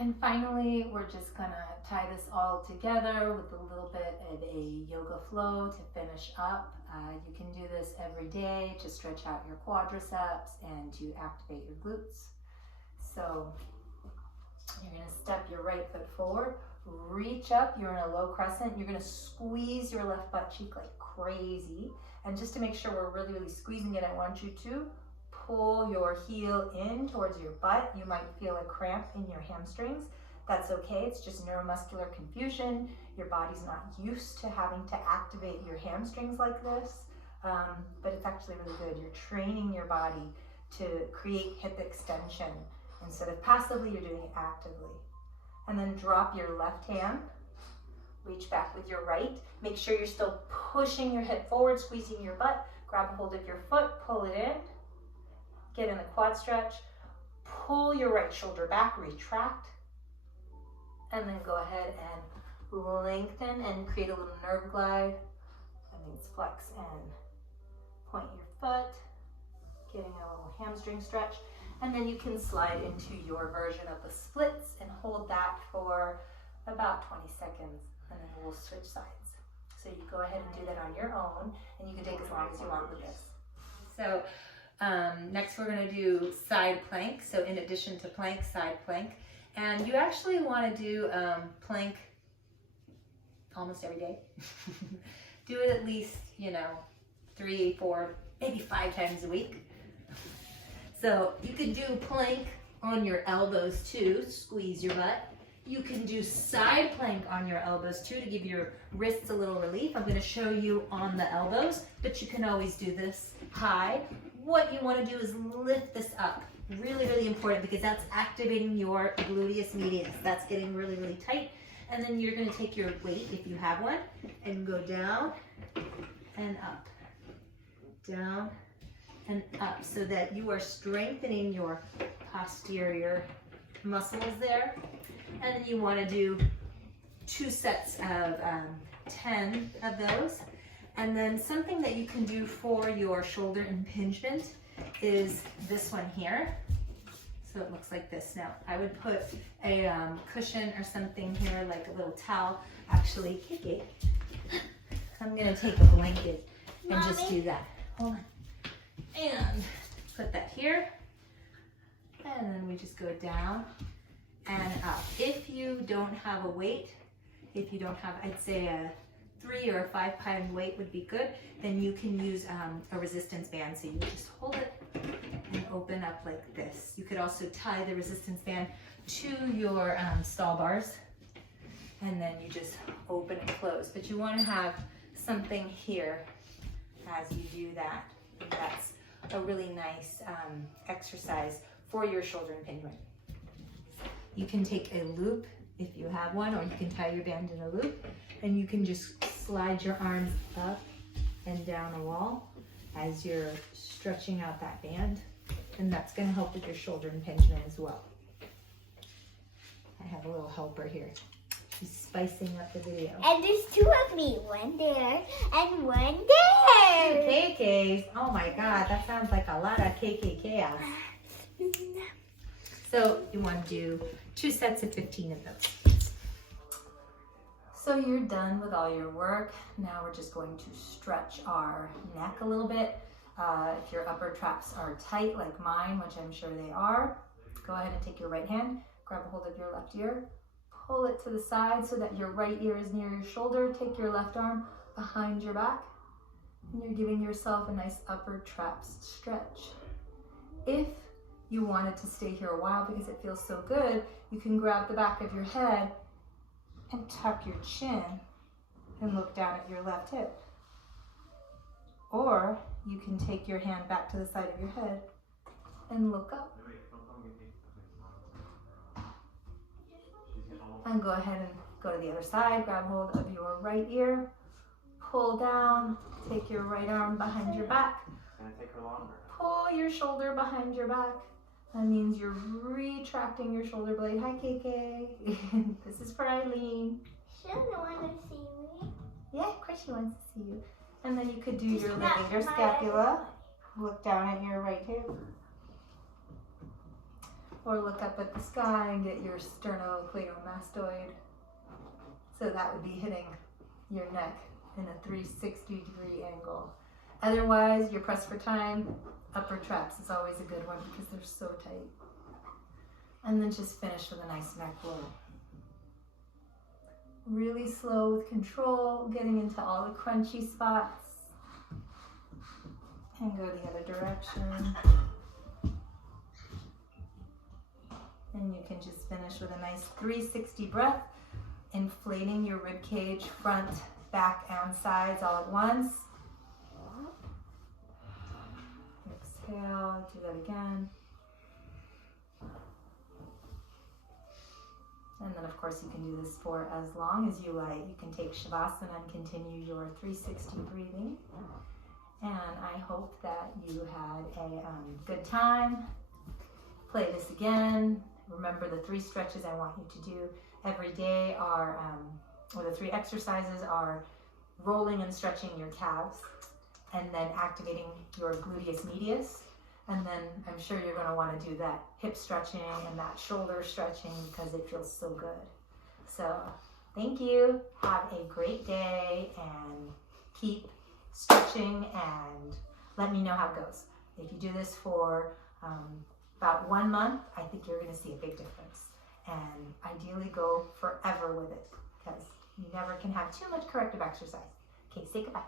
And finally, we're just gonna tie this all together with a little bit of a yoga flow to finish up. You can do this every day to stretch out your quadriceps and to activate your glutes. So you're gonna step your right foot forward, reach up, you're in a low crescent, you're gonna squeeze your left butt cheek like crazy. And just to make sure we're really, really squeezing it, I want you to pull your heel in towards your butt. You might feel a cramp in your hamstrings. That's okay, it's just neuromuscular confusion. Your body's not used to having to activate your hamstrings like this, but it's actually really good. You're training your body to create hip extension. Instead of passively, you're doing it actively. And then drop your left hand, reach back with your right. Make sure you're still pushing your hip forward, squeezing your butt. Grab a hold of your foot, pull it in. Get in the quad stretch, pull your right shoulder back, retract, and then go ahead and lengthen and create a little nerve glide. That means flex and point your foot, getting a little hamstring stretch, and then you can slide into your version of the splits and hold that for about 20 seconds, and then we'll switch sides. So you go ahead and do that on your own, and you can take as long as you want with this. So next we're going to do side plank. So in addition to plank, side plank. And you actually want to do plank almost every day. Do it at least, 3, 4, maybe 5 times a week. So you can do plank on your elbows too, squeeze your butt. You can do side plank on your elbows too to give your wrists a little relief. I'm going to show you on the elbows, but you can always do this high. What you want to do is lift this up. Really, really important because that's activating your gluteus medius. That's getting really, really tight. And then you're going to take your weight, if you have one, and go down and up. Down and up so that you are strengthening your posterior muscles there. And then you want to do 2 sets of 10 of those. And then something that you can do for your shoulder impingement is this one here. So it looks like this. Now, I would put a cushion or something here, like a little towel. Actually, Kiki, I'm going to take a blanket and just do that. Hold on. And put that here. And then we just go down and up. If you don't have a weight, if you don't have, I'd say a 3 or 5 pound weight would be good, then you can use a resistance band. So you just hold it and open up like this. You could also tie the resistance band to your stall bars, and then you just open and close. But you want to have something here as you do that. And that's a really nice exercise for your shoulder impingement. You can take a loop if you have one, or you can tie your band in a loop, and you can just slide your arms up and down a wall as you're stretching out that band, and that's going to help with your shoulder impingement as well. I have a little helper here. She's spicing up the video. And there's 2 of me, one there and one there. 2 KKs. Oh my God, that sounds like a lot of KK chaos. So you want to do 2 sets of 15 of those. So you're done with all your work. Now we're just going to stretch our neck a little bit. If your upper traps are tight like mine, which I'm sure they are, go ahead and take your right hand, grab a hold of your left ear, pull it to the side so that your right ear is near your shoulder. Take your left arm behind your back, and you're giving yourself a nice upper traps stretch. If you want it to stay here a while because it feels so good, you can grab the back of your head and tuck your chin and look down at your left hip. Or you can take your hand back to the side of your head and look up. And go ahead and go to the other side, grab hold of your right ear, pull down, take your right arm behind your back, pull your shoulder behind your back. That means you're retracting your shoulder blade. Hi, KK. This is for Eileen. She doesn't want to see me. Yeah, of course she wants to see you. And then you could do your levator scapula. Look down at your right hip. Or look up at the sky and get your sternocleidomastoid. So that would be hitting your neck in a 360-degree angle. Otherwise, your press for time, upper traps is always a good one because they're so tight. And then just finish with a nice neck blow. Really slow with control, getting into all the crunchy spots. And go the other direction. And you can just finish with a nice 360 breath, inflating your rib cage, front, back, and sides all at once. Exhale, do that again. And then of course you can do this for as long as you like. You can take Shavasana and continue your 360 breathing. And I hope that you had a good time. Play this again. Remember the 3 stretches I want you to do every day are, or the 3 exercises are rolling and stretching your calves, and then activating your gluteus medius. And then I'm sure you're going to want to do that hip stretching and that shoulder stretching because it feels so good. So thank you. Have a great day and keep stretching and let me know how it goes. If you do this for about 1 month, I think you're going to see a big difference. And ideally go forever with it because you never can have too much corrective exercise. Okay, say goodbye.